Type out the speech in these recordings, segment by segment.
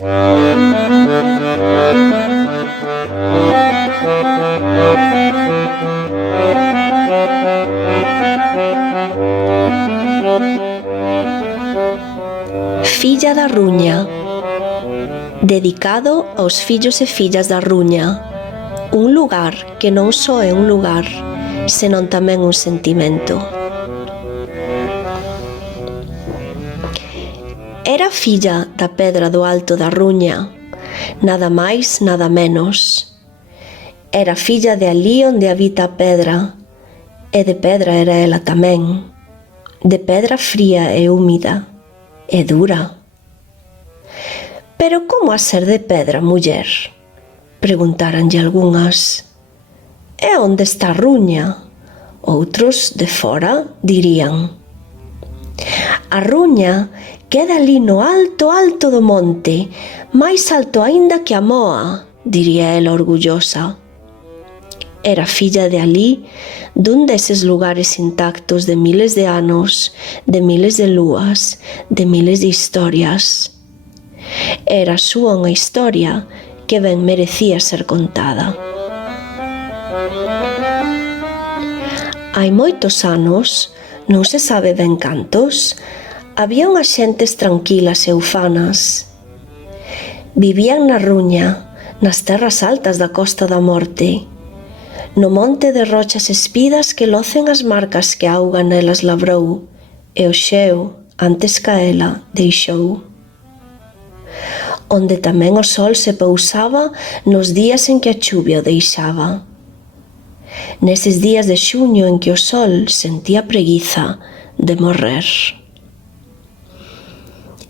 Filla da Ruña, dedicado aos fillos e fillas da Ruña, un lugar que non só é un lugar, senón tamén un sentimento. Era filla da pedra do alto da Ruña, nada máis, nada menos. Era filla de alí onde habita a pedra, e de pedra era ela tamén, de pedra fría e húmida, e dura. Pero como a ser de pedra, muller? Preguntáranlle algunhas. E onde está a Ruña? Outros, de fora, dirían. A Ruña queda ali no alto, alto do monte, máis alto aínda que a Moa, diría ela orgullosa. Era filla de alí, dun deses lugares intactos de miles de anos, de miles de lúas, de miles de historias. Era a súa unha historia que ben merecía ser contada. Hai moitos anos, non se sabe ben cantos, había unhas xentes tranquilas e ufanas. Vivían na Ruña, nas terras altas da Costa da Morte, no monte de rochas espidas que locen as marcas que a auga nelas labrou e o xeo, antes ca ela, deixou. Onde tamén o sol se pousaba nos días en que a chuvia o deixaba. Neses días de xuño en que o sol sentía preguiza de morrer.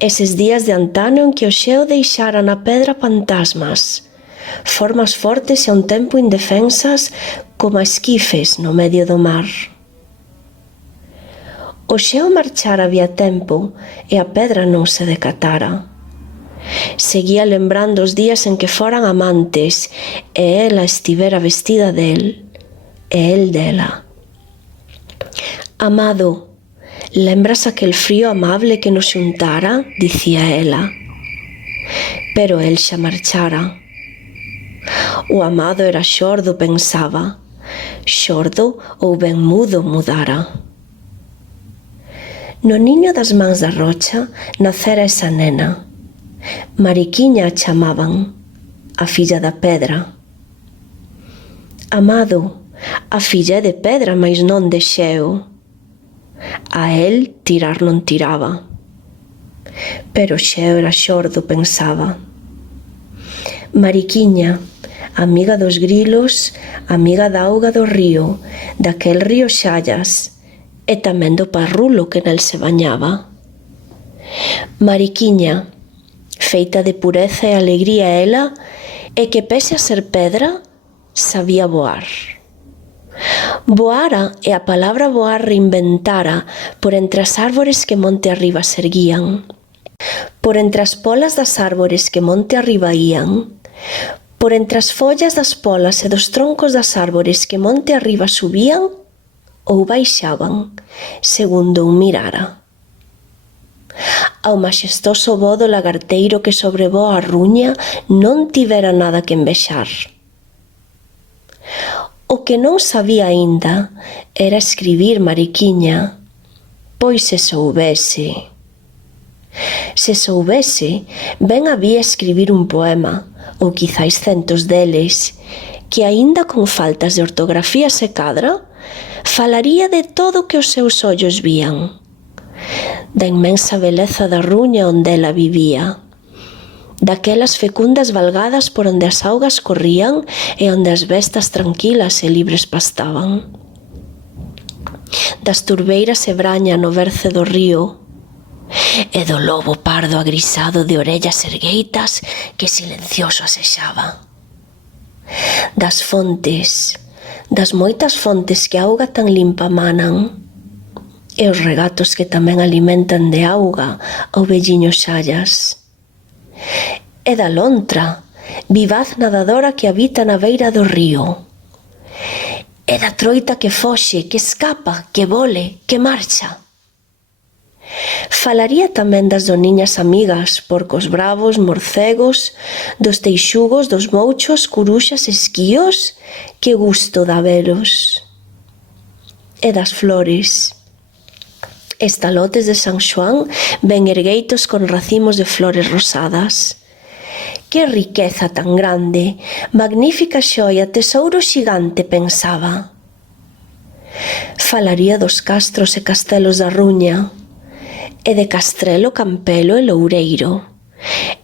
Eses días de antano en que o xeo deixara na pedra fantasmas, formas fortes e a un tempo indefensas como esquifes no medio do mar. O xeo marchara había tempo e a pedra non se decatara. Seguía lembrando os días en que foran amantes e ela estivera vestida del e el dela. Amado, lembras aquel frío amable que nos xuntara? Dicía ela. Pero el xa marchara. O amado era xordo, pensaba. Xordo ou ben mudo mudara. No niño das mans da rocha nacera esa nena. Mariquiña a chamaban, a filla da pedra. Amado, a filla é de pedra, mais non de xeo. A el tirar non tiraba. Pero xeo era xordo, pensaba. Mariquiña, amiga dos grilos, amiga da auga do río, daquel río Xallas, e tamén do parrulo que nel se bañaba. Mariquiña, feita de pureza e alegría ela, e que pese a ser pedra, sabía voar. Voara e a palabra voar reinventara por entre as árbores que monte arriba se erguían, por entre as polas das árbores que monte arriba ían, por entre as follas das polas e dos troncos das árbores que monte arriba subían ou baixaban, segundo un mirara. Ao maxestoso voo do lagarteiro que sobrevoa a Ruña non tivera nada que envexar. O que non sabía aínda era escribir, Mariquiña, pois se soubese. Se soubese, ben había escribir un poema, ou quizáis centos deles, que aínda con faltas de ortografía se cadra, falaría de todo o que os seus ollos vían, da inmensa beleza da Ruña onde ela vivía, daquelas fecundas valgadas por onde as augas corrían e onde as bestas tranquilas e libres pastaban, das turbeiras e braña no berce do río, e do lobo pardo agrisado de orellas ergueitas que silencioso asexaba, das fontes, das moitas fontes que a auga tan limpa manan, e os regatos que tamén alimentan de auga ao velliño Xallas, e da lontra, vivaz nadadora que habita na beira do río, e da troita que foxe, que escapa, que vole, que marcha, Falaría tamén das doniñas amigas, porcos bravos, morcegos, dos teixugos, dos mouchos, curuxas, esquíos, que gusto dá velos. E das flores. Estalotes de San Xoán ben ergueitos con racimos de flores rosadas. Que riqueza tan grande, magnífica xoia, tesouro xigante, pensaba. Falaría dos castros e castelos da Ruña, e de Castrelo, Campelo e Loureiro,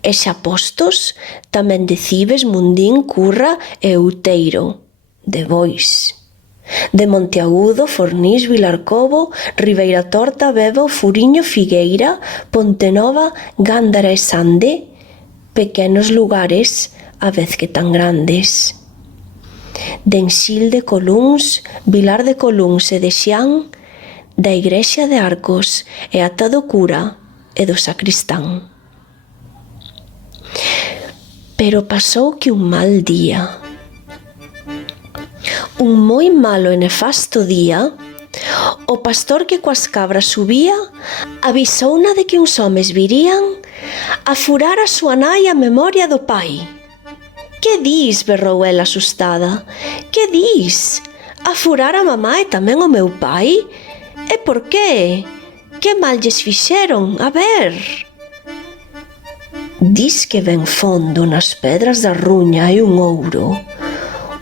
e xa postos tamén de Cibes, Mundín, Curra e Outeiro, de Bois, de Monteagudo, Fornís, Vilarcobo, Ribeira Torta, Beba, Furiño, Figueira, Pontenova, Gándara e Sande, pequenos lugares a vez que tan grandes. De Enxil de Colúns, Vilar de Colúns e de Xián, da Igrexa de Arcos e ata do cura e do sacristán. Pero pasou que un mal día, un moi malo e nefasto día, o pastor que coas cabras subía avisouna de que uns homes virían a furar a súa nai a memoria do pai. Que dis? Berrou ela asustada. Que dis? A furar a mamá e tamén o meu pai? E por qué? Que mal lles fixeron? A ver. Dis que ven fondo nas pedras da Ruña hai un ouro,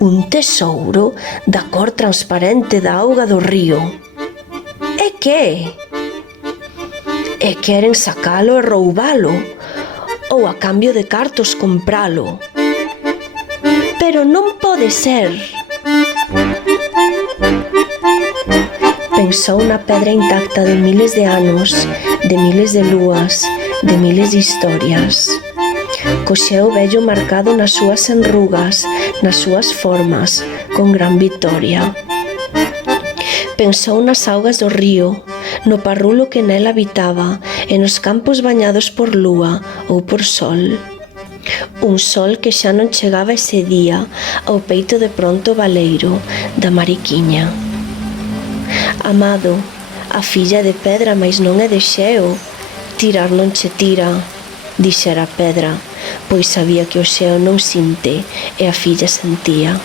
un tesouro da cor transparente da auga do río. E que? E queren sacalo e roubalo, ou a cambio de cartos compralo. Pero non pode ser. Pensou na pedra intacta de miles de anos, de miles de lúas, de miles de historias. Coxeu o vello marcado nas súas enrugas, nas súas formas, con gran vitoria. Pensou nas augas do río, no parrulo que nel habitaba e nos campos bañados por lúa ou por sol. Un sol que xa non chegaba ese día ao peito de pronto baleiro da Mariquiña. Amado, a filla de pedra, mais non é de xeo. Tirar non che tira, dixera a pedra, pois sabía que o xeo non sinte e a filla sentía.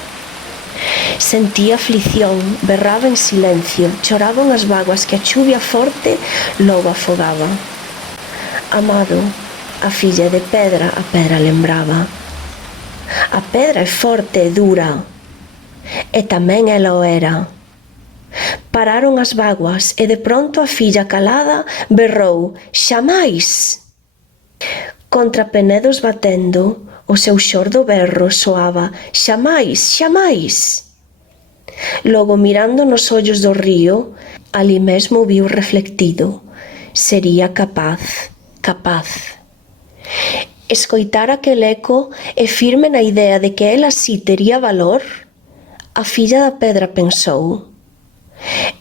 Sentía aflición, berraba en silencio, choraban as vaguas que a chuvia forte logo afogaba. Amado, a filla de pedra, a pedra lembraba. A pedra é forte e dura, e tamén ela o era. Pararon as vaguas e de pronto a filla calada berrou: «Xamais!». Contra penedos batendo, o seu xordo berro soaba: «Xamais, xamais!». Logo, mirando nos ollos do río, ali mesmo viu reflectido: sería capaz. Escoitar aquel eco e firme na idea de que ela si tería valor, a filla da pedra pensou: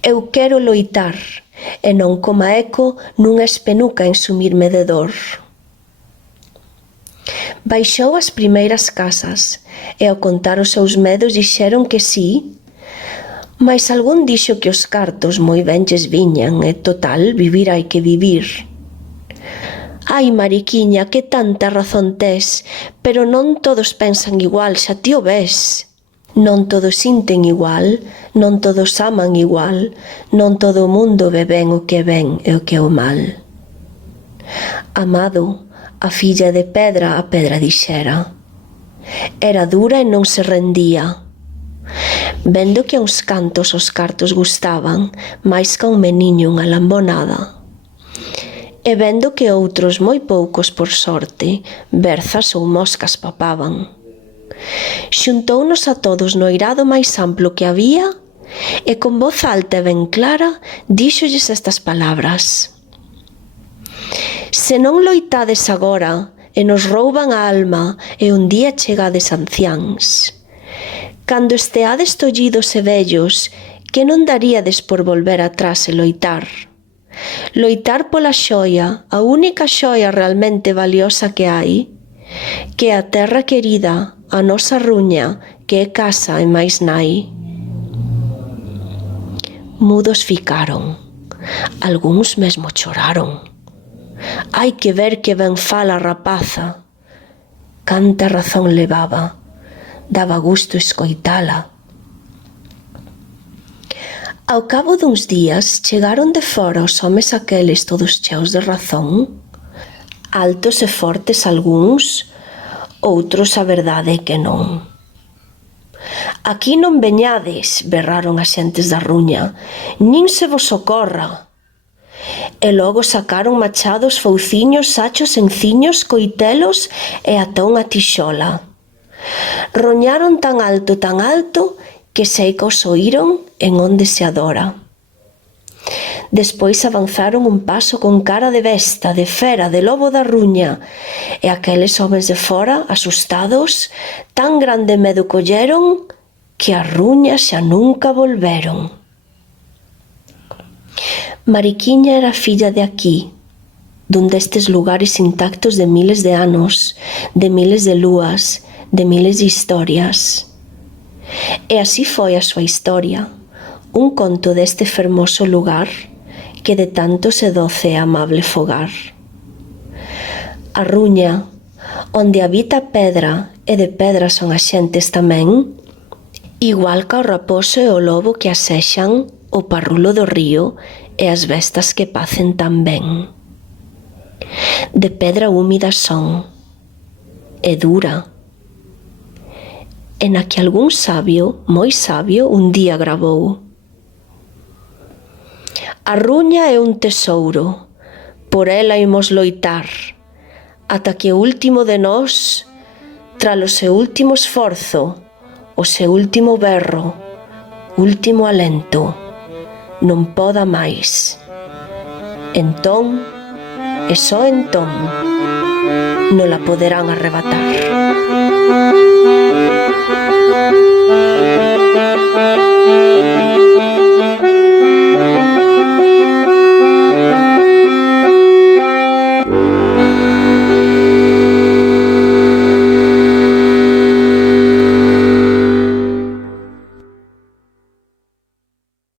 «Eu quero loitar, e non coma eco nunha espenuca ensumirme de dor». Baixou as primeiras casas, e ao contar os seus medos dixeron que sí, mais algún dixo que os cartos moi ben lles viñan, e total, vivir hai que vivir. «Ai, Mariquiña, que tanta razón tes, pero non todos pensan igual, xa ti o ves. Non todos sinten igual, non todos aman igual, non todo o mundo ve ben o que é ben e o que é o mal». Amado, a filla de pedra, a pedra dixera. Era dura e non se rendía. Vendo que a uns cantos os cartos gustaban máis ca un meniño unha lambonada, e vendo que outros, moi poucos por sorte, berzas ou moscas papaban, xuntounos a todos no eirado máis amplo que había e con voz alta e ben clara díxolles estas palabras: «Se non loitades agora e nos rouban a alma e un día chegades anciáns, cando esteades tollidos e vellos, que non daríades por volver atrás e loitar? Loitar pola xoia, a única xoia realmente valiosa que hai, que é a terra querida, a nosa Ruña, que é casa e máis nai». Mudos ficaron. Algúns mesmo choraron. Hai que ver que ben fala a rapaza. Canta razón levaba, daba gusto escoitala. Ao cabo duns días chegaron de fora os homes aqueles todos cheos de razón, altos e fortes algúns, outros a verdade é que non. Aquí non veñades, berraron as xentes da ruña, nin se vos socorra. E logo sacaron machados, fouciños, sachos, enciños, coitelos e ata unha tixola. Roñaron tan alto, que sei que os oíron en onde se adora. Despois avanzaron un paso con cara de besta, de fera, de lobo da ruña, e aqueles homes de fora, asustados, tan grande medo colleron que a ruña xa nunca volveron. Mariquiña era filla de aquí, dun destes lugares intactos de miles de anos, de miles de lúas, de miles de historias. E así foi a súa historia, un conto deste fermoso lugar que de tanto se doce e amable fogar. A ruña, onde habita a pedra e de pedra son as xentes tamén, igual ca o raposo e o lobo que asexan o parrulo do río e as bestas que pacen tan ben. De pedra húmida son, e dura, e na que algún sabio, moi sabio, un día gravou. A ruña é un tesouro, por ela imos loitar, ata que o último de nós, tras o seu último esforzo, o seu último berro, último alento, non poda máis. Entón, e só entón, nola poderán arrebatar.